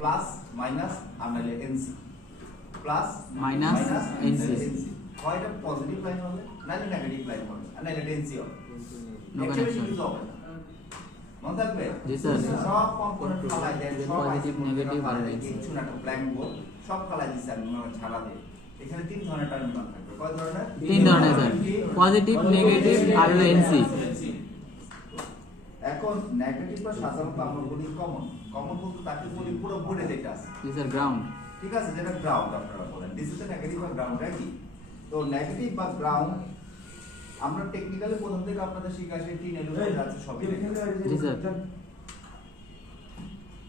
Plus minus আর নাইলে NC plus minus NC হয় এটা পজিটিভ লাইন হবে নাইলে নেগেটিভ লাইন হবে আর নাইলে এনসি হবে নো অ্যাকচুয়ালি কানেকশন কিছু হবে না মনে থাকবে জি স্যার সব কম্পোনেন্ট ফালাই দেন সব পজিটিভ নেগেটিভ আর এনসি কিছু না একটা ব্ল্যাঙ্ক বোর্ড সব ফালাই দিছেন ছাড়া দিয়ে এখানে তিন ধরনের টার্মিনাল থাকবে কয় ধরনের তিন ধরনের স্যার পজিটিভ নেগেটিভ আর এনসি এখন নেগেটিভ বা সাধারণত আমরা বলি কমন কমন বলতে তাকে বলি পুরো বোর্ডে যেটা আছে জি স্যার গ্রাউন্ড ঠিক আছে যেটা গ্রাউন্ড আপনারা বলেন ডিসিতে নেগেটিভ বা গ্রাউন্ড কি তো নেগেটিভ বা গ্রাউন্ড আমরা টেকনিক্যালি প্রথম থেকে আপনাদের শিখাইছি তিন এলিমেন্ট আছে সবই জি স্যার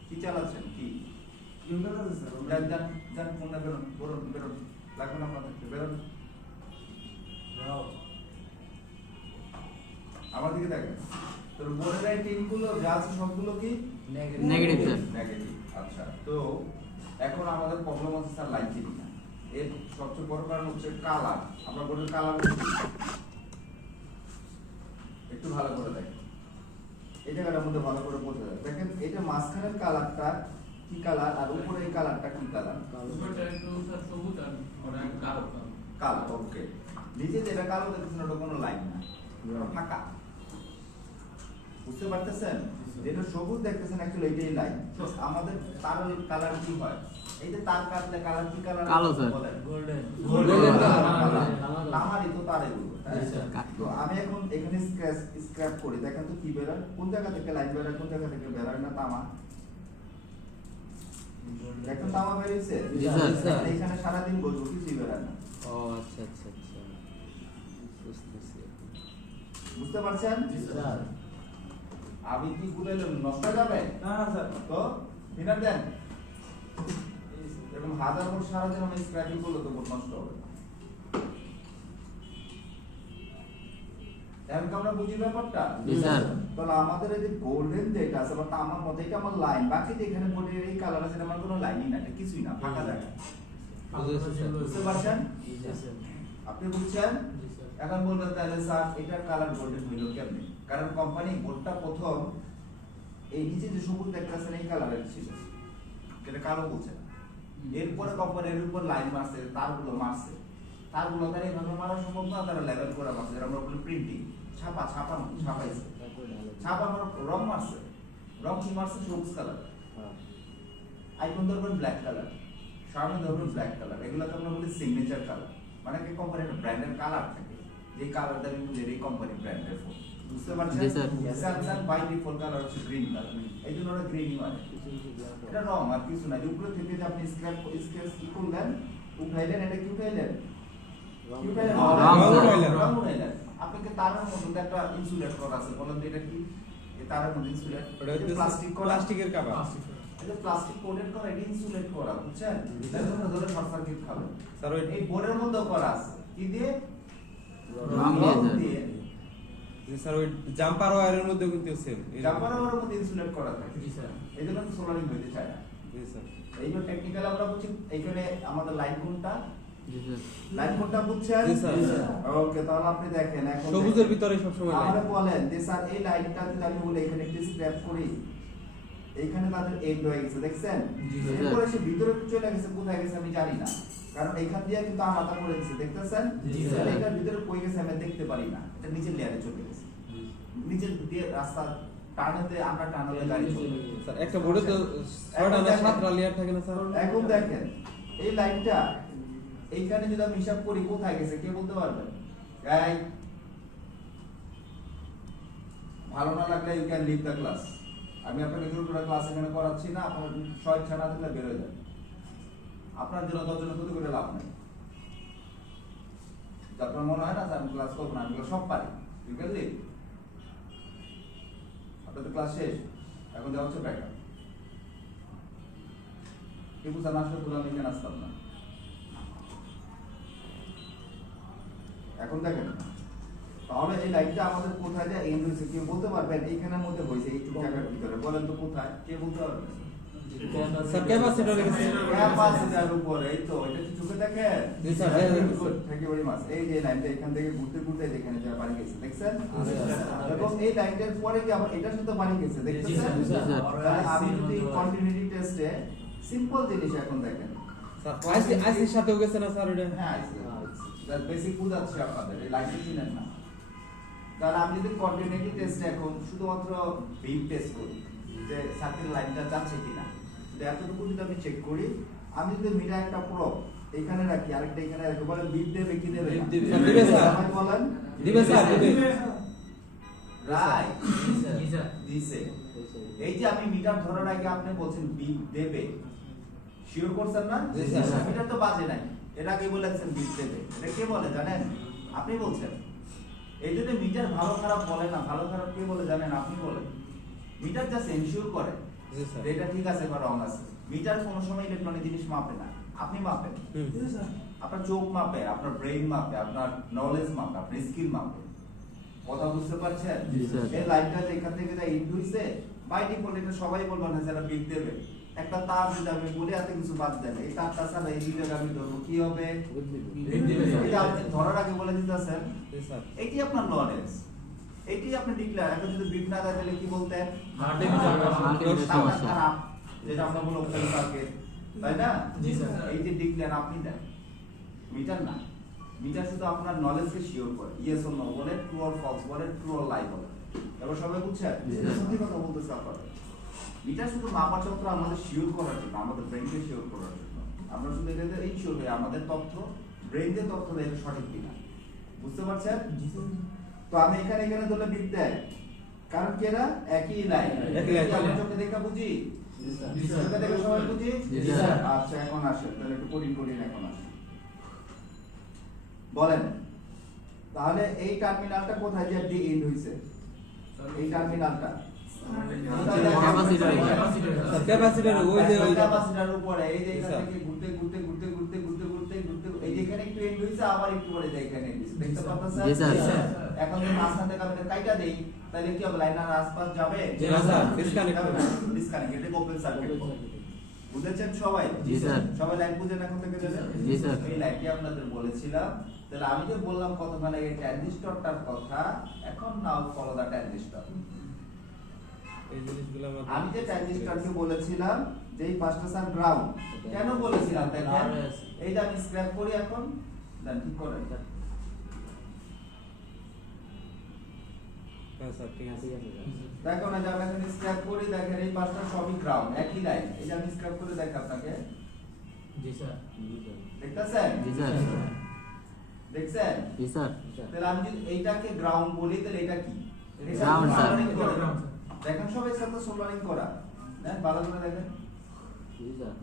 কি চালাচ্ছেন কি জান ফোনটা বেরোন বেরোন লাগবে না আপনাদের বেরোন আমার দিকে দেখেন তো বোর্ডের এই তিনগুলো যা আছে সবগুলো কি নেগেটিভ স্যার নেগেটিভ আচ্ছা তো এখন আমাদের প্রবলেম আছে স্যার লাইন চিনি না এর সবচেয়ে বড় কারণ হচ্ছে কালার আমরা বোর্ডের কালার একটু ভালো করে দেখেন এই জায়গাটার মধ্যে ভালো করে বোঝা যায় দেখেন এটা মাঝখানের কালারটা কি কালার আর উপরে এই কালারটা কি কালার উপরটা একটু স্যার সবুজ আর ওটা কালো কালো ওকে নিচে যেটা কালো দেখতেছেন ওটা কোনো লাইন না ফাঁকা বুঝতে পারতেছেন যেটা সবুজ দেখতেছেন অ্যাকচুয়ালি এইটাই লাইন আমাদের তার কালার কি হয় এই যে তার কাটলে কালার কি কালার কালো স্যার গোল্ডেন গোল্ডেন কালার আমারই তো তার এগুলো স্যার তো আমি এখন এখানে স্ক্র্যাপ করি দেখেন তো কি বেরোয় কোন জায়গা থেকে লাইন বেরোয় কোন জায়গা থেকে বেরোয় না তামা দেখেন তামা বেরিয়েছে জি স্যার এখানে সারাদিন বলবো কিছুই বেরোয় না ও আচ্ছা আচ্ছা আচ্ছা বুঝতেছি বুঝতে পারছেন জি স্যার আমি কি গুলাইলাম নষ্ট হয়ে যাবে না না স্যার তো ফিনার দেন এরকম হাজার বোর্ড সারাদিন আমি স্ক্র্যাপিং করলে তো বোর্ড নষ্ট হবে এখন কি আমরা বুঝি ব্যাপারটা জি স্যার তাহলে আমাদের এই যে গোল্ডেন যেটা আছে বা তামার মধ্যে এটা আমার লাইন বাকি যে এখানে বোর্ডের এই কালার আছে আমার কোনো লাইনই না এটা কিছুই না ফাঁকা জায়গা বুঝতে পারছেন আপনি বুঝছেন এখন বলবেন তাহলে স্যার এটার কালার গোল্ডেন হইলো কেমনে কারণ কোম্পানি বোর্ডটা প্রথম এই নিচে যে সবুজ দেখতেছেন এই কালারের ছিল যেটা কালো বলছে এরপরে কোম্পানি এর উপর লাইন মারছে তারগুলো মারছে তারগুলো তার এইভাবে মারা সম্ভব না তারা লেভেল করে মারছে যেটা আমরা বলি প্রিন্টিং ছাপাইছে ছাপানোর রং মারছে রং কি মারছে সবুজ কালার আইকন ধরবেন ব্ল্যাক কালার সামনে ধরবেন ব্ল্যাক কালার এগুলোকে আমরা বলি সিগনেচার কালার মানে কি কোম্পানির ব্র্যান্ডের কালার থাকে যে কালার দ্বারা বুঝে এই কোম্পানির ব্র্যান্ডের ফোন বুঝতে পারছেন জি sir Samsung by default colour হচ্ছে গ্রিন কালার এই জন্য ওরা গ্রিনই মানে এটা রং আর কিছু না উপরে থেকে যে আপনি স্ক্র্যাপ কি করলেন উঠাইলেন এটা কি উঠাইলেন রং উঠাইলেন আপনাকে তারের মধ্যে একটা ইনসুলেট করা আছে বলেন তো এটা কি এই তারের মধ্যে ইনসুলেট প্লাস্টিকের কভার এটা প্লাস্টিক কোটেড করা এটা ইনসুলেট করা বুঝছেন দেখুন না ধরে শর্ট সার্কিট খাবে স্যার এই বোর্ডের মধ্যে করা আছে কি দিয়ে রং দিয়ে জি স্যার ওই জাম্পার ওয়্যারের মধ্যে কিন্তু সেম জাম্পার ওয়্যারের মধ্যে ইনসুলেট করা থাকে জি স্যার এই জন্য তো সোলারিং হইতে চায় না জি স্যার এইবার টেকনিক্যাল আমরা বুঝছি এইখানে আমাদের লাইন কোনটা জি স্যার লাইন কোনটা বুঝছেন জি স্যার ওকে তাহলে আপনি দেখেন এখন সবুজের ভিতরে সব সময় লাইন আমরা বলেন যে স্যার এই লাইনটা যদি আমি বলি এখানে একটু স্ক্র্যাপ করি এইখানে তাদের এন্ড হয়ে গেছে দেখছেন জি স্যার এরপরে সে ভিতরে চলে গেছে কোথায় গেছে আমি জানি না কারণ এখান দিয়ে কিন্তু আলাদা করে দিয়েছে দেখতেছেন জি স্যার এটার ভিতরে কই গেছে আমি দেখতে পারি না এটা নিচের লেয়ারে চলে গেছে নিচের দিয়ে রাস্তা টার্নেতে আমরা টার্নেলে গাড়ি চলে স্যার একটা বোর্ডে তো 6টা না 7টা লেয়ার থাকে না স্যার এখন দেখেন এই লাইনটা এইখানে যদি আমি হিসাব করি কোথায় গেছে কে বলতে পারবেন এই ভালো না লাগলে you can leave the class আমি আপনাকে জোর ক্লাস এখানে করাচ্ছি না আপনার স্বেচ্ছা না থাকলে বের হয়ে যান আপনার জন্য 10 জনের ক্ষতি করে লাভ নেই আপনার মনে হয় না যে আমি ক্লাস করবো না আমি সব পারি ইউ ক্যান লিভ আপনার তো ক্লাস শেষ এখন যাওয়া হচ্ছে ব্যাকআপ কি বুঝা না আসলে তো আমি এখানে আসতাম না এখন দেখেন তাহলে এই লাইনটা আমাদের কোথায় যায় এন্ড হইছে কেউ বলতে পারবেন এইখানের মধ্যে হইছে এই জায়গার ভিতরে বলেন তো কোথায় কে বলতে পারবে স্যার ক্যাপাসিটর রেখেছে ক্যাপাসিটর উপরে এই তো এটা কি চোখে দেখেন জি sir thank you very much এই যে লাইনটা এখান থেকে ঘুরতে ঘুরতে যেখানে যা বাড়ি গেছে দেখছেন এবং এই লাইনটার পরে কি আবার এটার সাথে বাড়ি গেছে দেখছেন জি স্যার তাহলে আমি যদি কন্টিনিউটি টেস্টে সিম্পল জিনিস এখন দেখেন। স্যার আইসির সাথেও গেছে না স্যার ওটা? হ্যাঁ তার বেসিক বুঝাচ্ছি আপনাদের, এই লাইনটা চিনেন না। তাহলে আমি যদি কন্টিনিউটি টেস্ট এখন শুধুমাত্র বিম টেস্ট করি যে সার্কেল লাইনটা যাচ্ছে কিনা, তো এতটুকু যদি আমি চেক করি, আমি যদি মিটার একটা পুরো এখানে রাখি আরেকটা এখানে রাখি, বলে বিম দেবে কি দেবে না? দিবে স্যার। আমাকে বলেন দিবে স্যার, দিবে। রাইট জি স্যার। দিছে। এই যে আমি মিটার ধরার আগে আপনি বলছেন বিম দেবে, শিওর করছেন না? জি স্যার। মিটার তো বাজে নাই, এটা কে বলেছেন বিম দেবে? এটা কে বলে জানেন? আপনি বলছেন। এই জন্য মিটার ভালো খারাপ বলে না, ভালো খারাপ কে বলে জানেন? আপনি বলেন। মিটার জাস্ট এনশিওর করে জি স্যার। যে এটা ঠিক আছে বা রং আছে। মিটার কোনো সময় ইলেকট্রনিক জিনিস মাপে না, আপনি মাপেন। আপনার চোখ মাপে, আপনার ব্রেইন মাপে, আপনার নলেজ মাপে, আপনার স্কিল মাপে। কথা বুঝতে পারছেন? জি স্যার। এই লাইনটা যে এখান থেকে যা ইন হইছে, বাই ডিফল্ট এটা সবাই বলবে না যারা বিগ দেবে। একটা তার যদি আমি বলি এত কিছু বাদ দেন, এই তারটা ছাড়া এই দুইটা আমি ধরবো, কি হবে? এই যে আপনি ধরার আগে বলে দিতেছেন, জি স্যার। এটি আপনার নলেজ, এটি আপনি ডিক্লেয়ার। এখন যদি বিগ না দেয় তাহলে কি বলতেন? আপনার খারাপ, যেটা আমরা বলবো ওপেন সার্কিট, তাই না? জি স্যার। এই যে ডিক্লেয়ার আপনি দেন, মিটার না। মিটার শুধু আপনার নলেজকে শিওর করে, ইয়েস অর নো বলে, ট্রু অর ফলস বলে, ট্রু অর লাই বলে। এবার সবাই বুঝছেন? সত্যি কথা বলতেছে আপনাদের। মিটার শুধু মাপার যন্ত্র আমাদের শিওর করার জন্য, আমাদের ব্রেনকে শিওর করার জন্য। আমরা শুধু এটাতে এই শিওর হই আমাদের তথ্য, ব্রেন যে তথ্য দেয় এটা সঠিক কিনা। বুঝতে পারছেন? তো আমি এখানে ধরলে বিট দেয়, কারণ কি এরা একই লাইন। একই লাইন। আমরা চোখে দেখা বুঝি? জি স্যার। চোখে দেখে সবাই বুঝি? জি স্যার। আচ্ছা এখন আসে, তাহলে একটু কঠিন এখন আসে। বলেন তাহলে এই টার্মিনালটা কোথায় যে ডি এন্ড হইছে? এই টার্মিনালটা ক্যাপাসিটর। ক্যাপাসিটর ওই যে ক্যাপাসিটরের উপরে, এই যে এখান স্যার। থেকে ঘুরতে এই যে এখানে একটু এন্ড হইছে, আবার একটু পরে যে এখানে এন্ড হইছে। দেখতে পাচ্ছেন? জি স্যার। এখন যদি মাঝখান থেকে আমি কাইটা দেই, তাহলে কি হবে? লাইনার আশপাশ যাবে? জি না স্যার, ডিসকানেক্ট হবে। ডিসকানেক্ট, এটা ওপেন সার্কিট। বুঝেছেন সবাই? জি স্যার। সবাই লাইন বুঝেন এখন থেকে দিলেন? জি স্যার। এই লাইনটি আপনাদের বলেছিলাম। তাহলে আমি যে বললাম কতক্ষণ আগে ট্রানজিস্টরটার কথা, এখন নাও ফলো দা ট্রানজিস্টর। এই জিনিসগুলো আমি যে ট্রানজিস্টরকে বলেছিলাম যে এই পাঁচটা স্যার গ্রাউন্ড, কেন বলেছিলাম দেখেন? এইটা আমি স্ক্র্যাপ করি এখন, দেন ঠিক করেন। হ্যাঁ স্যার, ঠিক আছে। দেখো না, যখন এখন স্ক্র্যাপ করি দেখেন এই পাঁচটা সবই গ্রাউন্ড, একই লাইন। এই যে আমি স্ক্র্যাপ করে দেখ আপনাকে, জি স্যার। দেখতেছেন? জি স্যার। দেখছেন? জি স্যার। তাহলে আমি যদি এইটাকে গ্রাউন্ড বলি তাহলে এটা কি? Ground, sir. দেখেন সবাই সাথে সোল্ডারিং করা, দেন ভালো করে দেখেন।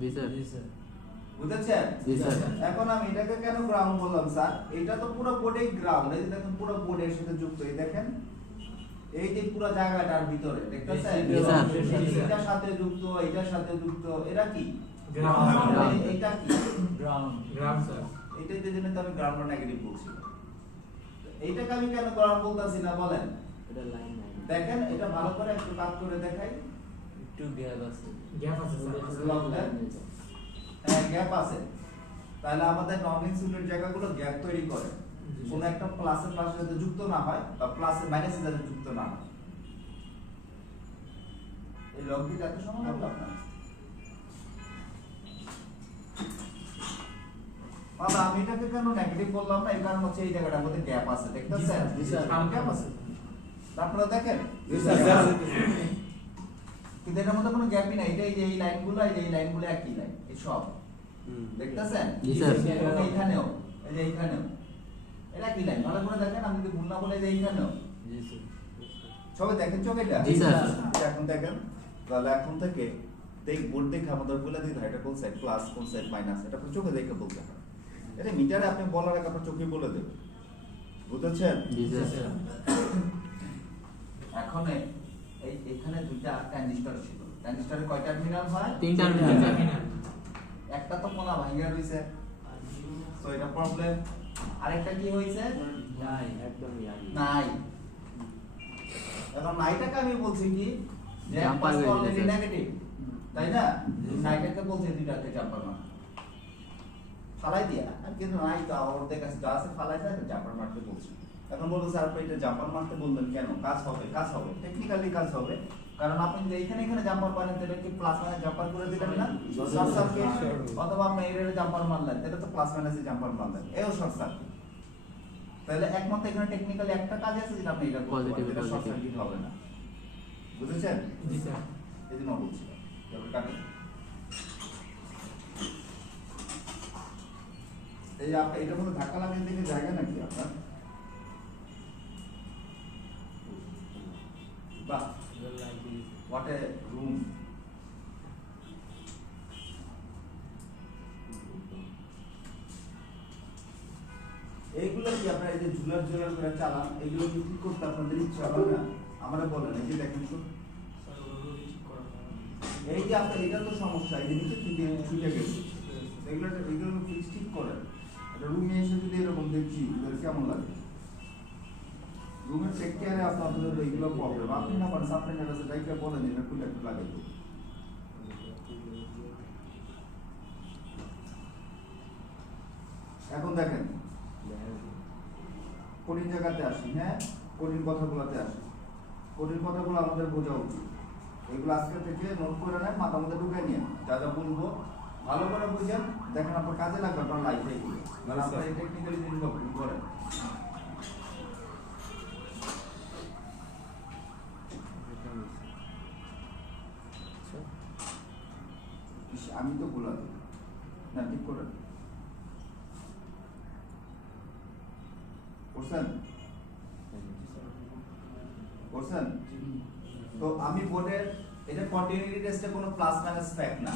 জি স্যার। বুঝেছেন? জি স্যার। এখন আমি এটাকে কেন গ্রাউন্ড বললাম স্যার? এটা তো পুরো বোর্ডেই গ্রাউন্ড। এই যে দেখেন পুরো বোর্ডের সাথে যুক্ত, এই দেখেন এই যে পুরো জায়গাটার ভিতরে দেখতেছেন? জি স্যার। এটার সাথে যুক্ত, এটার সাথে যুক্ত, এরা কি? Ground. এটা কি? Ground sir. এটাই যে জন্য তো আমি গ্রাউন্ড নেগেটিভ বলছি। এইটাকে আমি কেন গ্রাউন্ড বলতাছি না বলেন? দেখেন এটা ভালো করে একটু কাট করে দেখাই। গ্যাপ আছে স্যার। হ্যাঁ গ্যাপ আছে, তাহলে আমাদের নন ইনসুলেটেড জায়গাগুলো গ্যাপ তৈরি করে, কোন একটা প্লাসের সাথে যুক্ত না হয় বা প্লাসের মাইনাসের সাথে যুক্ত না হয়। এই লগটি এত সময় লাগলো আপনার? বাবা আমি এটাকে কেন নেগেটিভ বললাম না? এই কারণ হচ্ছে এই জায়গাটার মধ্যে গ্যাপ আছে, দেখতেছেন? জি স্যার। গ্যাপ আছে, আপনারা দেখেন? জি স্যার। কিন্তু এটার মধ্যে কোনো গ্যাপই নাই। এটা এই যে এই লাইনগুলো, এই লাইনগুলো একই লাইন, এই সব দেখতেছেন? জি স্যার। এবং এইখানেও, এই যে এইখানেও এটা কি লাইন? ভালো করে দেখেন, আমি যদি ভুল না বলে যে এইখানেও সবাই দেখেন চোখে এটা? জি স্যার। এখন দেখেন, তাহলে এখন থেকে বোর্ড দেখে আমাদের বলে দিতে হয় এটা কোন সাইড প্লাস কোন সাইড মাইনাস, এটা আপনি চোখে দেখে বলতে হয়। এটা মিটারে আপনি বলার আগে আপনার চোখে বলে দেবেন। বুঝেছেন? জি স্যার। এখন এখানে দুইটা ট্রানজিস্টর ছিল। ট্রানজিস্টরে কয় টার্মিনাল হয়? তিনটা টার্মিনাল। একটা তো কোনা ভাঙিয়া রইছে, সো এটা প্রবলেম। আরেকটা কি হইছে? নাই। এখন নাইটাকে আমি বলছি কি যে Jumper পাঁচটা হয়ে অলরেডি গেছে। নেগেটিভ, তাই না? নাইটাকে বলছি দুইটাকে জাম্পার মার ফালাই দিয়া, আর কিন্তু নাই তো ওদের কাছে যা আছে ফালাই যায় জাম্পার মারতে বলছি। এখন বলবো স্যার আপনি এটা জাম্পার মারতে বললেন কেন? কাজ হবে, কাজ হবে, টেকনিক্যালি কাজ হবে। কারণ আপনি যদি এখানে জাম্পার পারেন তাহলে কি প্লাস মাইনাস জাম্পার করে দিলেন না? Short circuit. অথবা আপনি এর জাম্পার মারলেন তাহলে তো প্লাস মাইনাসে জাম্পার মারলেন, এও শর্ট সার্কিট। তাহলে একমাত্র এখানে টেকনিক্যালি একটা কাজ আছে যেটা আপনি এটা করতে পারবেন, এটা শর্ট সার্কিট হবে না। বুঝেছেন? জি স্যার। এই জন্য বলছি এবার কাটেন। এই যে আপনি এটার মধ্যে ধাক্কা লাগিয়ে দেখে জায়গা নাকি আপনার? বাহ, what a room. এইগুলো কি আপনার এই যে ঝুলার করে চালান, এগুলো কি ঠিক করতে আপনাদের ইচ্ছা হয় না? আমরা বলেন এই যে দেখেন তো, এই যে আপনার এটা তো সমস্যা, এই যে নিচে থেকে ছুটে গেছে, এগুলো ফিক্স ঠিক করেন। এটা রুমে এসে যদি এরকম দেখছি তাহলে কেমন লাগে? রুমের টেক কেয়ারে আপনাদের এইগুলো প্রবলেম, আপনি না পারেন সাপ্লাইনার আছে তাইকে বলেন এটা খুলে একটু লাগাই দিন। এখন দেখেন কঠিন জায়গাতে আসি, হ্যাঁ কঠিন কথাগুলোতে আসি। কঠিন কথাগুলো আমাদের বোঝা উচিত, এগুলো আজকে থেকে নোট করে নেন, মাথার মধ্যে ঢুকে নিয়ে যা যা বলবো ভালো করে বুঝেন, দেখেন আপনার কাজে লাগবে আপনার লাইফে এগুলো, কারণ আপনার এই টেকনিক্যালি জিনিসগুলো ভুল করেন। আমি তো বলা দিই না, ঠিক করেন করছেন করছেন। তো আমি বোর্ডের এটা কন্টিনিউটি টেস্টে কোনো প্লাস মাইনাস ফ্যাক্ট না,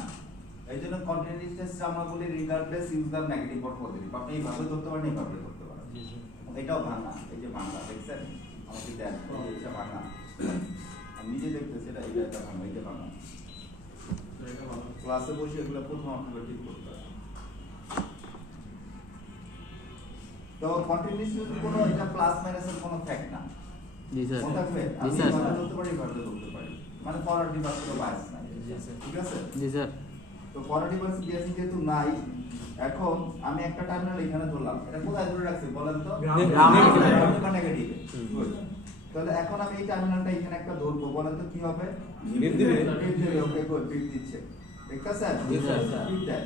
এই জন্য কন্টিনিউটি টেস্ট আমরা বলি regardless use the negative or positive. আপনি এইভাবে ধরতে পারেন, এইভাবে ধরতে পারেন। এটাও ভাঙা, এই যে ভাঙা দেখছেন আমাকে দেন, এটা ভাঙা আমি নিজে দেখতেছি, এটা ভাঙা, এটা ভাঙা। ক্লাসে বসে এগুলো প্রথম আপনাকে ঠিক করতে হবে। তো কন্টিনিউটি কোনো এটা প্লাস মাইনাসের কোনো ফ্যাক্ট না। জি স্যার। মনে থাকবে জি আমি স্যার। ভালো করতে পারি, ভালো করতে পারি, মানে ফরওয়ার্ড রিভার্স কোনো বায়াস নাই। ঠিক আছে? জি স্যার। তো ফরওয়ার্ড রিভার্স বিয়াস যেহেতু নাই, এখন আমি একটা টার্মিনাল এখানে ধরলাম, এটা কোথায় ধরে রাখছি বলেন তো? গ্রাউন্ড বা নেগেটিভে। তাহলে এখন আমি এই টার্মিনালটা এখানে একটা ধরবো, বলেন তো কি হবে? বিপ দিবে। বিপ দিবে, ওকে গুড, বিপ দিচ্ছে। দেখতেছেন? জি স্যার। বিপ দেয়।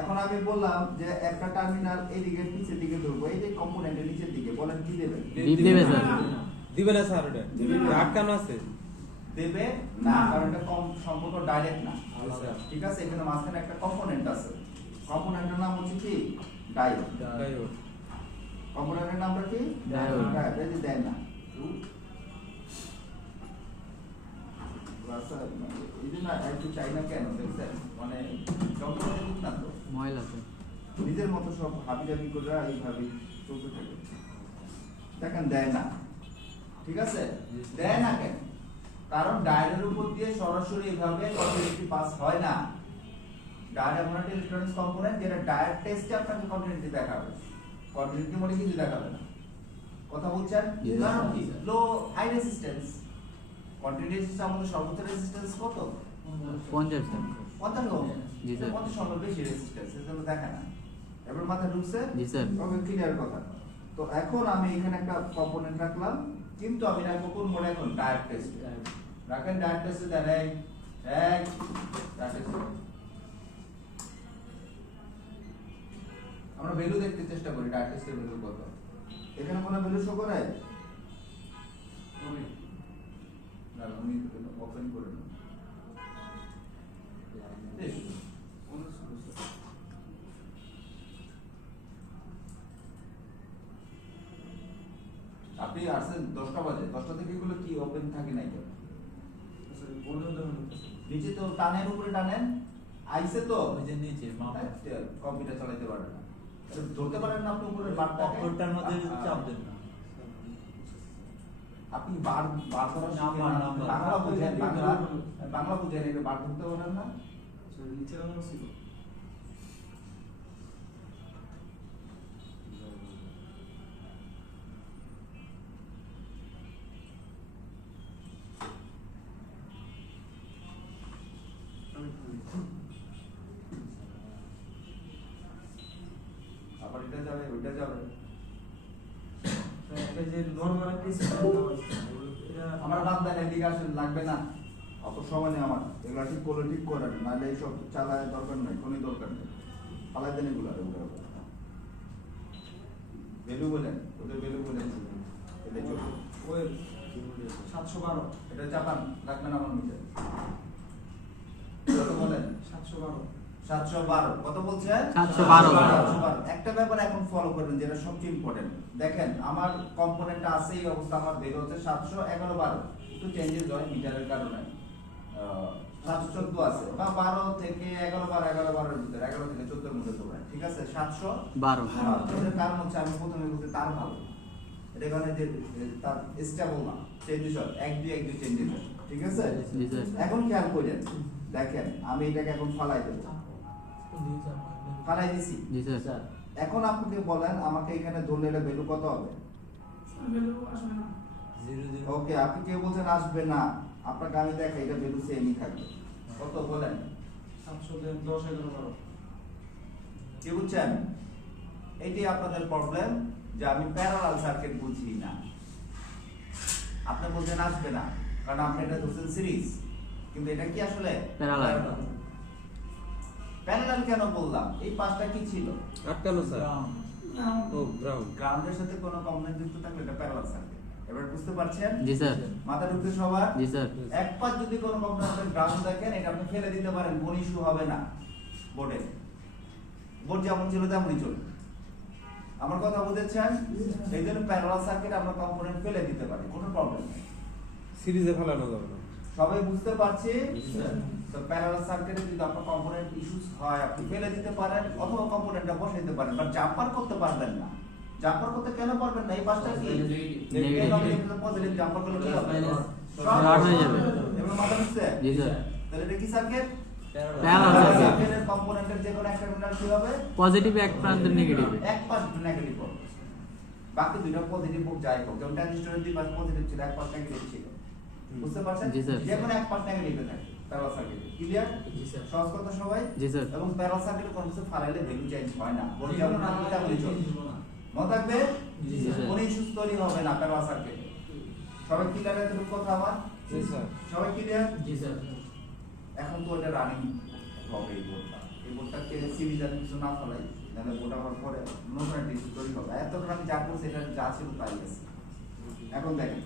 এখন আমি বললাম যে একটা টার্মিনাল এইদিকে নিচের দিকে ধরবো, এই যে কম্পোনেন্টের নিচের দিকে, বলেন কি দেবে? বিপ দেবে স্যার। দিবে না স্যার, ওটা আটকানো আছে। দেবে না, কারণ এটা সম্পর্ক ডাইরেক্ট না। আচ্ছা। ঠিক আছে? এখানে মাঝখানে একটা কম্পোনেন্ট আছে, কম্পোনেন্টের নাম হচ্ছে কি? ডায়োড। ডায়োড। কম্পোনেন্টের নামটা কি? ডায়োড। ডায়োড। এই যে দেয় না, এই জন্য একটু চাই না কেন দেখছেন, মানে যন্ত্রপাতি ঠিক না তো, ময়লা স্যার। নিজের মতো সব হাবি জাবি করে এইভাবে চলতে থাকে। দেখেন দেয় না, ঠিক আছে? দেয় না কেন? কারণ ডায়োডের উপর দিয়ে সরাসরি এভাবে কন্টিনিউটি পাস হয় না। ডায়োড এমন একটা ইলেকট্রনিক্স কম্পোনেন্ট যেটা ডায়োড টেস্টে আপনাকে কন্টিনিউটি দেখাবে, কন্টিনিউটি মানে কিছু দেখাবে না। কথা বলছেন? Yes, কারণ sir. কি? লো হাই রেজিস্ট্যান্স। কন্টিনিউটি টেস্টে আমাদের সর্বোচ্চ রেজিস্ট্যান্স কত? 50 স্যার। 50 ওহম। জি, স্যার। 50 ওহম বেশি রেজিস্ট্যান্স, এজন্য দেখে না। এবার মাথায় ঢুকছে? জি, স্যার। ওকে, ক্লিয়ার কথা। তো এখন আমি এখানে একটা কম্পোনেন্ট রাখলাম, কিন্তু আমি রাখবো কোন মোডে? এখন ডায়োড টেস্ট। রাখেন ডায়োড টেস্টে দেন, এই ডায়োড টেস্ট। আমরা ভ্যালু দেখতে চেষ্টা করি, ডায়োড টেস্টের ভ্যালু কত। এখানে কোনো ভ্যালু শো করে? না, আমি ওপেন করে নেব। বেশ, আপনি আসছেন 10টা বাজে, 10টা থেকে এগুলো কি ওপেন থাকে নাই কেন? নিচে তো টানের উপরে টানেন, আইসে তো কম্পিউটার চালাতে পারেন না, ধরতে পারেন না আপনি উপরে বারটাকে, আপনি বার ধরা শিখেন না, বাংলা বুঝেন, বাংলা বুঝেন, এটা বার ধরতে পারেন না। আবার এটা যাবে, ওইটা যাবে। আমার বাদ দেন, এদিকে আসেন, লাগবে না, অত সময় নেই আমার, এগুলো ঠিক করলে ঠিক করেন, নাহলে এইসব চালায় দরকার নেই, কোনই দরকার নেই, ফালাই দেন এগুলো, ভ্যালু বলেন, ওদের ভ্যালু বলেন, এটা চলবে, ওই 712, এটা চাপান, লাগবে না আমার নিচে, কত বলেন? 712, কত বলছেন? 712। একটা ব্যাপার এখন ফলো করবেন যেটা সবচেয়ে ইম্পর্টেন্ট, দেখেন আমার কম্পোনেন্টটা আছে এই অবস্থা, আমার বের হচ্ছে 711, একটু চেঞ্জেস হয় মিটারের কারণে, 714 আছে, বা 12 থেকে 11 এর ভিতরে, 11 থেকে 14 এর মধ্যে তোমরা, ঠিক আছে? 712, এর কারণ হচ্ছে আমি প্রথমে বলতে তার ভালো, এটা এখানে যে তার স্টেবল না, চেঞ্জেস হয় 1 2 1 2 চেঞ্জেস হয়, ঠিক আছে? এখন খেয়াল করেন, দেখেন আমি এটাকে এখন ফালাই দেব, ফালাই দিছি, জি স্যার। এখন আপনাকে বলেন আমাকে এখানে ধরলে এটা ভ্যালু কত হবে? ওকে, আপনি কেউ বলছেন আসবে না, আপনাকে আমি দেখাই এটা ভ্যালু সেমই থাকবে, কত বলেন? 710 11 12, কি বুঝছেন? এটাই আপনাদের প্রবলেম যে আমি প্যারালাল সার্কিট বুঝি না, আপনি বলছেন আসবে না, কারণ আপনি এটা ধরছেন সিরিজ, কিন্তু এটা কি আসলে প্যারালাল। প্যারালাল কেন বললাম? এই পাঁচটা কি ছিল? আটকানো স্যার। ও গ্রাউন্ড। গ্রাউন্ডের সাথে কোনো কম্পোনেন্ট যুক্ত থাকলে এটা প্যারালাল সার্কিট। এবার বুঝতে পারছেন? জি স্যার। মাথা ঢুকতে সবার? জি স্যার। এক পাঁচ যদি কোনো কম্পোনেন্ট গ্রাউন্ড দেখেন, এটা আপনি ফেলে দিতে পারেন, কোনো ইস্যু হবে না বোর্ডে। বোর্ড যেমন ছিল তেমনই চলবে। আমার কথা বুঝেছেন? এই জন্য প্যারালাল সার্কিট আমরা কম্পোনেন্ট ফেলে দিতে পারি, কোনো প্রবলেম নেই। সিরিজে ফেলানো যাবে না। সবাই বুঝতে পারছি? তো প্যারালাল সার্কিটে যদি আপনার কম্পোনেন্ট ইস্যুস হয়, আপনি ফেলে দিতে পারেন অথবা কম্পোনেন্টটা বসাইতে পারেন, বাট জাম্পার করতে পারবেন না। জাম্পার করতে কেন পারবেন না? এই পাঁচটা কি নেগেটিভ পজিটিভ জাম্পার করলে কি হবে? শর্ট হয়ে যাবে। এবার মাথা ঢুকছে? জি স্যার। তাহলে এটা কি সার্কিট? Parallel circuit. সার্কিটের কম্পোনেন্টের যে কোনো একটা টার্মিনাল কি হবে? পজিটিভ এক প্রান্ত নেগেটিভ। এক পাশ নেগেটিভ হবে, বাকি দুইটা পজিটিভ হোক যাই হোক। যেমন ট্রানজিস্টরের দুই পাশ পজিটিভ ছিল, এক পাশ নেগেটিভ ছিল। বুঝতে পারছেন? জি স্যার। যে কোনো এক পাশ নেগেটিভে থাকে প্যারালাল সার্কিট। ক্লিয়ার? জি স্যার। সহজ কথা সবাই? জি স্যার। এবং প্যারালাল সার্কিটে কোনো কিছু ফালাইলে ভ্যালু চেঞ্জ হয় না, বল যেমন থাকবে তেমনই চলবে। মনে থাকবে? জি স্যার। কোনো ইস্যুস তৈরি হবে না প্যারালাল সার্কিটে। সবাই ক্লিয়ার? এতটুকু কথা আমার? জি স্যার। সবাই ক্লিয়ার? জি স্যার। এখন তো এটা রানিং হবে এই বোর্ডটা। এই বোর্ডটাকে সিরিজ আর কিছু না ফেলাই, তাহলে বোর্ড আবার পরে নতুন একটা ইস্যু তৈরি হবে। এতক্ষণ আমি যা করছি এটা যা ছিল তাই আছে। এখন দেখেন,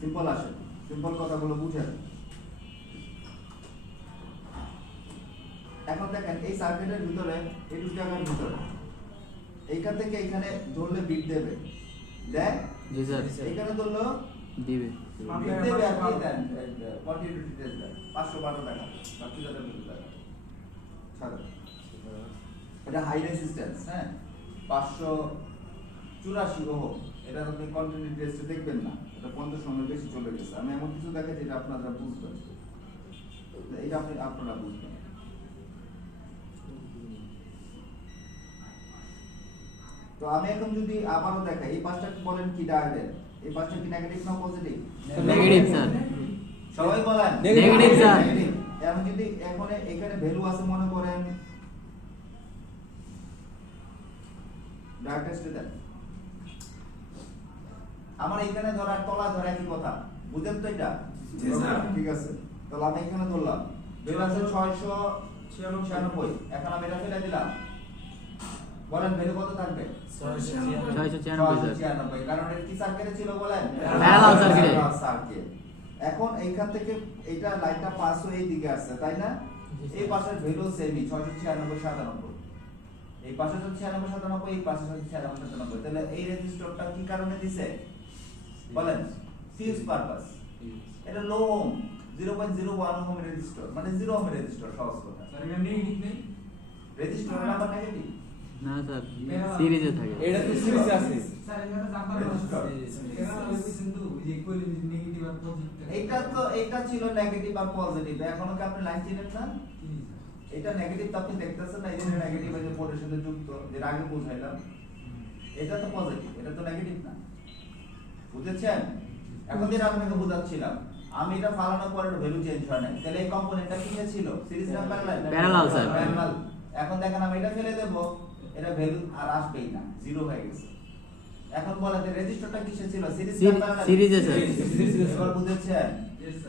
সিম্পল আসে, সিম্পল কথাগুলো বুঝেন। এখন দেখেন এই সার্কিটের ভিতরে, এই দুটো জায়গার ভিতরে, এইখান থেকে এখানে ধরলে বিট দেবে, দেখ জি স্যার। এখানে ধরলো দিবে। বিট দেবে, আপনি দেন কন্টিনিউটি টেস্ট দেন 512 টাকা বা 3000 টাকা ছাড়ো। এটা হাই রেজিস্ট্যান্স, হ্যাঁ 584 ওহম। এটা আপনি কন্টিনিউটি টেস্টে দেখবেন না, এটা 50 সময় বেশি চলে গেছে। আমি এমন কিছু দেখাই যেটা আপনারা বুঝবেন, এটা আপনারা বুঝবেন। তো আমি এখন যদি আবারও দেখাই, এই পাঁচটা বলেন কি ডায়োডের, এই পাঁচটা কি নেগেটিভ না পজিটিভ? Negative sir. সবাই বলেন নেগেটিভ স্যার। আমি যদি এখন এখানে ভ্যালু আছে মনে করেন, ডায়োড টেস্টে দেন, আমার এখানে ধরা তলা ধরা কি কথা বুঝেন তো? এটা ঠিক আছে, তাহলে আমি এখানে ধরলাম ভ্যালু আছে 696, এখন আমি এটা ফেলে দিলাম, বলেন ভ্যালু কত থাকবে? 696 স্যার। 696, কারণ এটা কি সার্কিটে ছিল বলেন? প্যারালাল সার্কিটে। সার্কিট। এখন এইখান থেকে এইটা লাইনটা পাস হয়ে এই দিকে আসছে, তাই না? এই পাশের ভ্যালু সেমই 696 97। এই পাশে হচ্ছে 96 97, এই পাশে হচ্ছে 96 97। তাহলে এই রেজিস্টরটা কি কারণে দিছে বলেন? Fuse purpose. এটা লো ওহম 0.01 ওহম রেজিস্টর, মানে 0 ওহম রেজিস্টর সহজ কথা। স্যার এটা নেগেটিভ নেই? রেজিস্টরের নাম্বার নেগেটিভ? না স্যার, সিরিজে থাকে। এটা তো সিরিজে আছে। স্যার এটা জাম্পার রেজিস্টার। এখানে লিখেছেন তো যে ইকুয়ালি নেগেটিভ আর পজিটিভ। এইটা ছিল নেগেটিভ আর পজিটিভ। এখনো কি আপনি লাইন চিনেন না? এটা নেগেটিভ তো আপনি দেখতেছেন না, এই যে নেগেটিভ এই যে পোর্টের সাথে যুক্ত, যেটা আগে বুঝাইলাম। এটা তো পজিটিভ, এটা তো নেগেটিভ না। বুঝেছেন? এখন যেটা আপনাকে বুঝাচ্ছিলাম, আমি এটা ফালানোর পরে ভ্যালু চেঞ্জ হয় না, তাহলে এই কম্পোনেন্টটা কিসে ছিল? সিরিজ না প্যারালাল? Parallel sir. প্যারালাল। এখন দেখেন আমি এটা ফেলে দেব, এটা ভ্যালু আর আসবেই না, জিরো হয়ে গেছে। এখন বলেন যে রেজিস্টারটা কিসে ছিল? সিরিজে স্যার। এবার বুঝেছেন?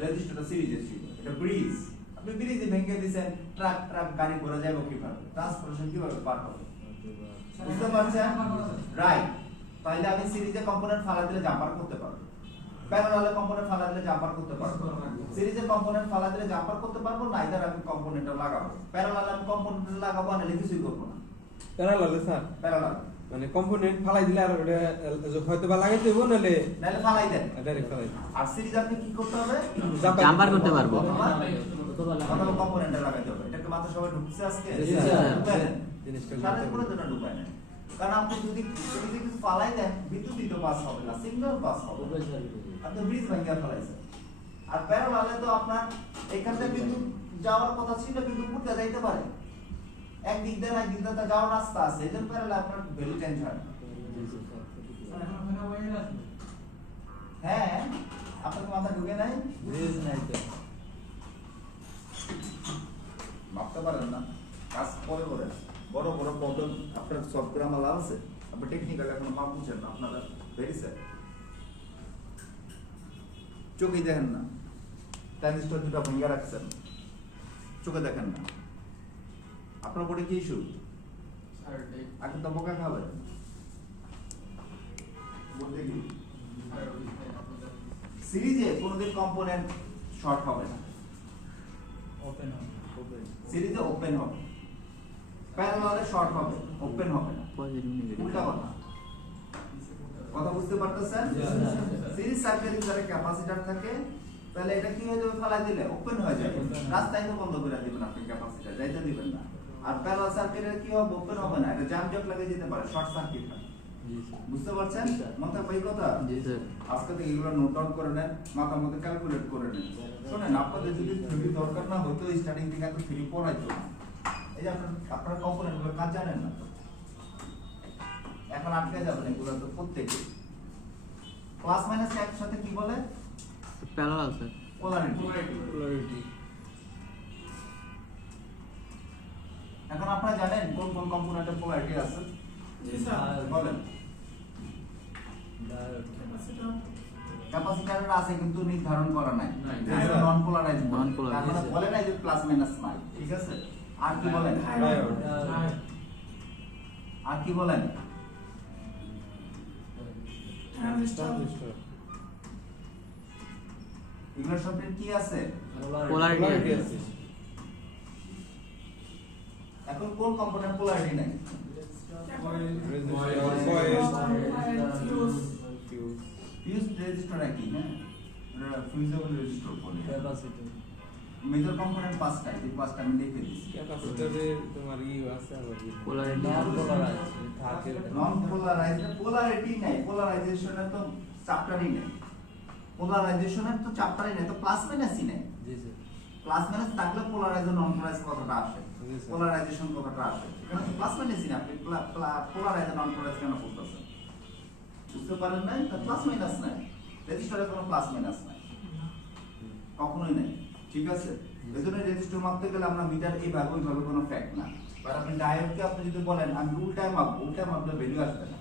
রেজিস্টারটা সিরিজে ছিল। এটা ব্রিজ। আপনি ব্রিজে ভেঙে দিয়েছেন, ট্রাক গাড়ি ঘোরা যাবে কিভাবে? ট্রান্সপোর্টেশন কিভাবে পার হবে? বুঝতে পারছেন? রাইট। তাহলে আমি সিরিজে কম্পোনেন্ট ফালা দিলে জাম্পার করতে পারবো। প্যারালালে কম্পোনেন্ট ফালা দিলে জাম্পার করতে পারবো। সিরিজে কম্পোনেন্ট ফালা দিলে জাম্পার করতে পারবো না, এদার আমি কম্পোনেন্টটা লাগাবো। প্যারালালে আমি কম্পোনেন্ট লাগাবো না, কিছুই করবো না। প্যারালালে স্যার প্যারালাল মানে কম্পোনেন্ট ফালাই দিলে আর ওটা হয়তো বা লাগাইতে হইব নালে নাহলে ফালাই দেন। ডাইরেক্ট ফালাই আর সিরিজ আপনি কি করতে হবে? জাম্পার করতে পারবো। অথবা কম্পোনেন্টে লাগাইতে হবে। এটাকে মাথা সবাই ঢুকছে আজকে? জি, স্যার। ঢুকায় দেন। জিনিসটা সারা পুরো দিনটা ঢুকায় নেন। কারণ আপনি যদি সিরিজে কিছু ফালাই দেন, বিদ্যুৎই তো পাস হবে না, সিগন্যাল পাস হবে না। আপনি ব্রিজ ভাঙিয়ে ফেলাইছেন। আর প্যারালালে তো আপনার এখান থেকে বিদ্যুৎ যাওয়ার কথা ছিল, কিন্তু উঠতে যাইতে পারে। একদিক দিয়ে না, একদিক দিয়ে যাওয়ার রাস্তা আছে। এজন্য প্যারালালে আপনার ভ্যালু চেঞ্জ হয় না। হ্যাঁ, আপনার মাথা ঢুকে নাই? ভাবতে পারেন না, কাজ পরে করে বড় বড় প্রবলেম আপনার সলভ করে আমার লাভ আছে। আপনি টেকনিক্যাল এখনো মাপ বুঝেন না, আপনারা ভেরি স্যার। চোখেই দেখেন না, ট্রানজিস্টর দুটো ভেঙে রাখছেন, চোখে দেখেন না। আপনার বোর্ডে কি ইস্যু? এখন তো বোকা খাবে বলতে কি সিরিজে কোনোদিন কম্পোনেন্ট শর্ট হবে না, সিরিজে ওপেন হবে। প্যারালালে শর্ট হবে, ওপেন হবে না। উল্টা কথা। কথা বুঝতে পারতেছেন? সিরিজ সার্কিটে যারা ক্যাপাসিটর থাকে, তাহলে এটা কি হয়ে যাবে? ফালাই দিলে ওপেন হয়ে যাবে, রাস্তায় তো বন্ধ করে দিবেন আপনি, ক্যাপাসিটর যাইতে দিবেন না। আর প্যারালাল সার্কিটের কি হবে? ওপেন হবে না, এটা জ্যাম জট লাগিয়ে যেতে পারে, শর্ট সার্কিট হয়। বুঝতে পারছেন মাথা পাই কথা? জি স্যার। আজকে থেকে এগুলো নোট ডাউন করে নেন, মাথার মধ্যে ক্যালকুলেট করে নেন। শুনেন, আপনাদের যদি থিওরি দরকার না হতো, স্টার্টিং থেকে এত থিওরি পড়াইতো না। এই যে আপনারা কম্পোনেন্ট গুলো কাজ জানেন না তো, এখন আটকে যাবেন এগুলো তো প্রত্যেকে। প্লাস মাইনাস একসাথে কি বলে? Parallel sir. পোলারিটি। এখন আপনারা জানেন কোন কোন কম্পোনেন্টের পোলারিটি আছে? বলেন। ক্যাপাসিটরের আছে কিন্তু নির্ধারণ করা নাই, নন পোলারাইজড। তার মানে বলে নাই যে প্লাস মাইনাস নাই, ঠিক আছে? আর কি বলেন? আর কি বলেন? এগুলো সবটা কি আছে? পোলারিটি আছে। এখন কোন কম্পোনেন্ট পোলারিটি নাই? ফিউজ রেজিস্টর একই, হ্যাঁ, ফিউজেবল রেজিস্টর বলে। মেজর কম্পোনেন্ট পাঁচটা, এই পাঁচটা আমি লিখে দিচ্ছি। ক্যাপাসিটরে তোমার আছে আবার পোলারিটি নন পোলারাইজড, পোলারিটি নাই, পোলারাইজেশনের তো চ্যাপ্টারই নাই। পোলারাইজেশনের তো চ্যাপ্টারই নাই, তো প্লাস মাইনাসই নাই। প্লাস মাইনাস থাকলে পোলারাইজ ও নন পোলারাইজ কথাটা আসে, পোলারাইজেশন কথাটা আসে। এখানে তো প্লাস মাইনাসই না, আপনি পোলারাইজ ও নন পোলারাইজ কেন বলতেছেন? বুঝতে পারেন নাই? তো প্লাস মাইনাস নাই, রেজিস্টারে কোনো প্লাস মাইনাস নাই, কখনোই নাই, ঠিক আছে? এজন্য রেজিস্টার মাপতে গেলে আমরা মিটার এইভাবে ওইভাবে কোনো ফ্যাক্ট না। আর আপনি ডায়োডকে আপনি যদি বলেন আমি উল্টায় মাপবো, উল্টায় মাপলে ভ্যালু আসবে না।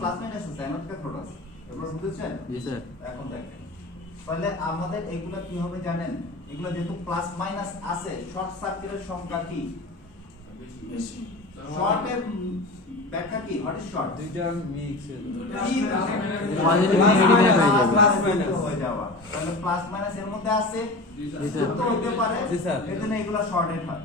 প্লাস মাইনাস আছে, এমন ক্যাথোড আছে। এবার বুঝেছেন? জি স্যার। এখন দেখেন, তাহলে আমাদের এগুলা কি হবে জানেন? এগুলা যেহেতু প্লাস মাইনাস আছে, শর্ট সার্কিটের সংখ্যা কি? শর্টের ব্যাখ্যা কি? What is short? দুইটা মিক্স পজিটিভ নেগেটিভ হয়ে যাওয়া। তাহলে প্লাস মাইনাস এর মধ্যে আছে, জি স্যার। তো হতে পারে, জি স্যার। এজন্য এগুলা শর্টেড হয়।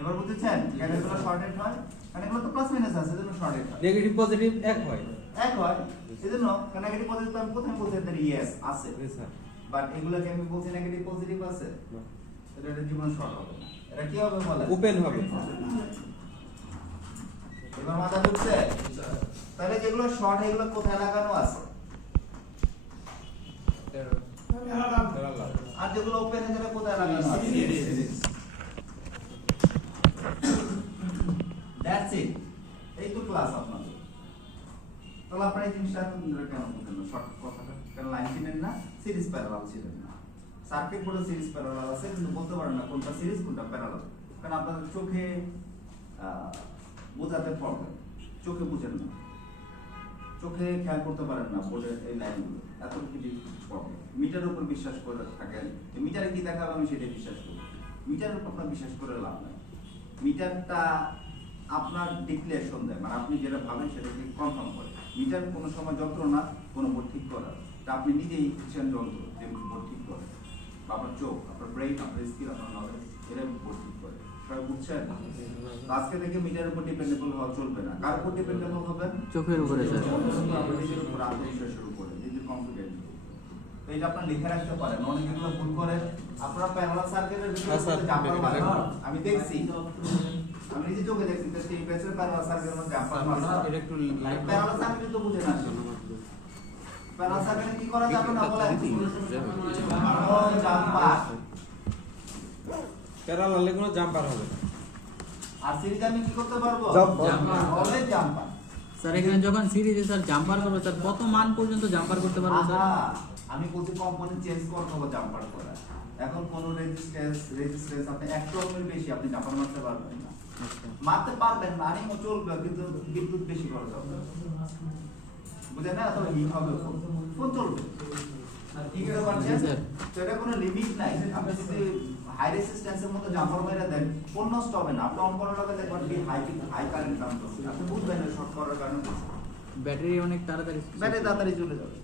এবার বুঝেছেন কেন এগুলা শর্টেড হয়? কারণ এগুলো তো প্লাস মাইনাস আছে, এজন্য শর্টেড হয়। নেগেটিভ পজিটিভ এক হয়। এক হয়, এজন্য নেগেটিভ পজিটিভ আমি কোথায় বলছি এদের ইয়েস আছে, জি স্যার। বাট এগুলোকে আমি বলছি নেগেটিভ পজিটিভ আছে, এটা জীবন শর্ট হবে না। এটা কি হবে বলেন? ওপেন হবে। এবার মাথা ঢুকছে? তাহলে যেগুলো শর্ট এগুলো কোথায় লাগানো আছে? আর যেগুলো ওপেন এগুলো কোথায় লাগানো আছে? That's it. এই তো ক্লাস আপনাদের। তাহলে আপনারা এই জিনিসটা কেন বুঝেন না? শর্ট কথাটা কেন লাইন চিনেন না? সিরিজ প্যারালাল ছিলেন না। সার্কিট বোর্ডে সিরিজ প্যারালাল আছে, কিন্তু বলতে পারেন না কোনটা সিরিজ কোনটা প্যারালাল, কারণ আপনাদের চোখে বোঝাতে প্রবলেম, চোখে বুঝেন না। চোখে খেয়াল করতে পারেন না বোর্ডের এই লাইনগুলো, এত কিছু প্রবলেম। মিটারের উপর বিশ্বাস করে থাকেন, মিটারে কি দেখাবে আমি সেটা বিশ্বাস করি। মিটারের উপর আপনার বিশ্বাস করে লাভ নাই। মিটারটা আপনার ডিক্লেরেশন দেয়, মানে আপনি যেটা ভাবেন সেটাকে কনফার্ম করে। মিটার কোনো সময় যন্ত্র না, কোনো বোর্ড ঠিক করার, তা আপনি নিজেই হচ্ছেন যন্ত্র যে বোর্ড ঠিক করে। বা আপনার চোখ, আপনার ব্রেইন, আপনার স্কিল, আপনার নলেজ, এটা বোর্ড ঠিক করে। সবাই বুঝছেন? আজকে থেকে মিটারের উপর ডিপেন্ডেবল হওয়া চলবে না। কার উপর ডিপেন্ডেবল হবেন? চোখের উপরে স্যার। আপনার নিজের উপর আত্মবিশ্বাসের উপরে, নিজের কনফিডেন্স। এইটা আপনার লিখে রাখতে পারেন। অনেকে এগুলো ভুল করে। আপনারা প্যারালাল সার্কিটের হ্যাঁ, স্যার, ভিতরে জাম্পার মারেন। আমি দেখছি, আমি নিজে চোখে দেখছি যে এই পেছনে প্যারালাল সার্কিটের মধ্যে জাম্পার মারেন। এটা একটু প্যারালাল সার্কিট তো বুঝে না। প্যারালাল সার্কিটে কি করা যাবে না বলেন? জাম্পার। প্যারালালে কোনো জাম্পার হবে না। আর সিরিজে আমি কি করতে পারবো? জাম্পার। Always jumper. স্যার এখানে যখন সিরিজে স্যার জাম্পার করবে স্যার কত মান পর্যন্ত জাম্পার করতে পারবে স্যার? আহা, আমি বলছি কম্পোনেন্ট চেঞ্জ করতে হবে জাম্পার করা। এখন কোন রেজিস্ট্যান্স আপনি 1 ওহমের বেশি আপনি জাম্পার মারতে পারবেন না। মারতে পারবেন না, আনিমো চলবে, কিন্তু বিদ্যুৎ বেশি খরচ হবে। বুঝেন না? তো হিট হবে, ফোন চলবে। ঠিক আছে পারছেন? স্যার। তো এটা কোনো লিমিট নাই। আপনি যদি হাই রেজিস্ট্যান্সের মধ্যে জাম্পার মেরে দেন, ফোন নষ্ট হবে না। আপনি অন করার লগে দেখবেন কি হাই কারেন্ট কাম করছে। আপনি বুঝবেন না শর্ট করার কারণে ব্যাটারি অনেক তাড়াতাড়ি ব্যাটারি তাড়াতাড়ি চলে যাবে।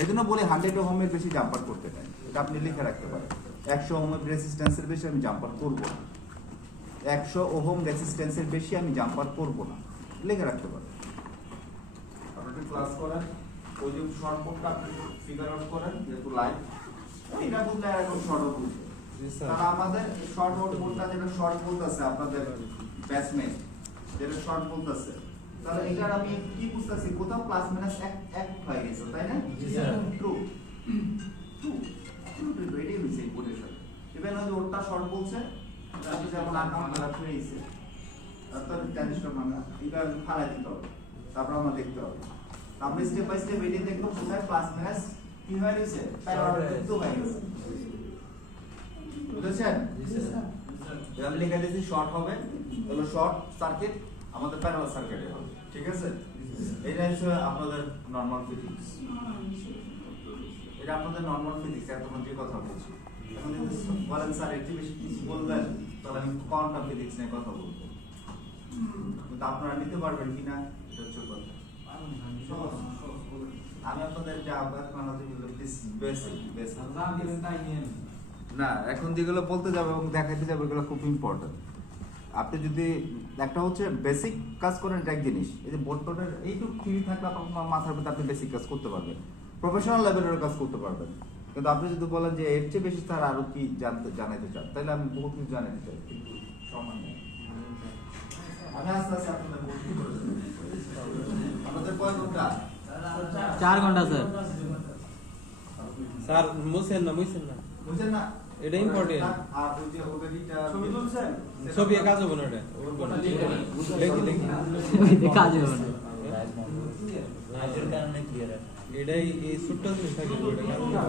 এই জন্য বলে 100 ওহমের বেশি জাম্পার করতে নেই। এটা আপনি লিখে রাখতে পারেন। 100 ওহমের রেজিস্ট্যান্সের বেশি আমি জাম্পার করব না। 100 ওহম রেজিস্ট্যান্সের বেশি আমি জাম্পার করব না, লিখে রাখতে পারেন। আপনি ক্লাস করেন, ওই যে শর্ট কোডটা আপনি ফিগার আউট করেন, যেহেতু লাইভ এটা বুঝলে এখন শর্ট বুঝবে। জি স্যার। তাহলে আমাদের শর্ট কোডটা যেটা শর্ট বলতেছে আপনাদের ব্যাটসম্যান যেটা শর্ট বলতেছে, তাহলে এটার আমি কি বুঝতেছি? কোথাও প্লাস মাইনাস এক হয়ে গেছে, তাই না? জি স্যার। ট্রু এটাই হয়েছে এই বোর্ডের সাথে। ইভেন ওই ওরটা শর্ট বলছে, আপনি যেমন আকাউন্ট খারাপ হয়ে গেছে, তার ট্রানজিস্টর ভাঙা, এটা ফালাই দিতে হবে, তারপর আমরা দেখতে হবে। আমরা স্টেপ বাই স্টেপ এটাই দেখবো কোথায় প্লাস মাইনাস কি হয়ে গেছে, প্যারালাল যুক্ত হয়ে গেছে। বুঝেছেন? আমি লিখে দিয়েছি শর্ট হবে, হলো শর্ট সার্কিট আমাদের প্যারালাল সার্কিটে হবে। ঠিক আছে? এটা হচ্ছে আপনাদের নরমাল ফিজিক্স। এটা আপনাদের নরমাল ফিজিক্স, এতক্ষণ যে কথা বলছি। এখন যদি বলেন স্যার একটু বেশি কিছু বলবেন, তাহলে আমি কোয়ান্টাম ফিজিক্স নিয়ে কথা বলবো। কিন্তু আপনারা নিতে পারবেন কিনা এটা হচ্ছে কথা। আমি আপনাদের যে আবার না, এখন যেগুলো বলতে যাবে এবং দেখাইতে যাবে এগুলো খুব ইম্পর্টেন্ট। আপনি যদি একটা হচ্ছে বেসিক কাজ করেন, এটা এক জিনিস। এই যে বোর্ড টোর্ডের এইটুকু থিওরি থাকলে আপনার মাথার ভিতরে আপনি বেসিক কাজ করতে পারবেন, প্রফেশনাল লেভেলের কাজ করতে পারবেন। কিন্তু আপনি যদি বলেন যে এর চেয়ে বেশি স্যার আরো কি জানাইতে চান, তাহলে আমি বহুত কিছু জানাতে চাই, কিন্তু সময় নেই। আমি আস্তে আস্তে আপনাদের ভর্তি করে দেব। আমাদের কয় ঘন্টা? 4 ঘন্টা স্যার। স্যার মুছেন না বুঝছেন না? এটা important। আর ওই যে ওবেরিটা ছবি তুলছেন? ছবি কাজ হবে না এটা দেখি কাজ হবে না। এটাই এই ছোট্ট জিনিস থাকে, এটা কাজ হবে না।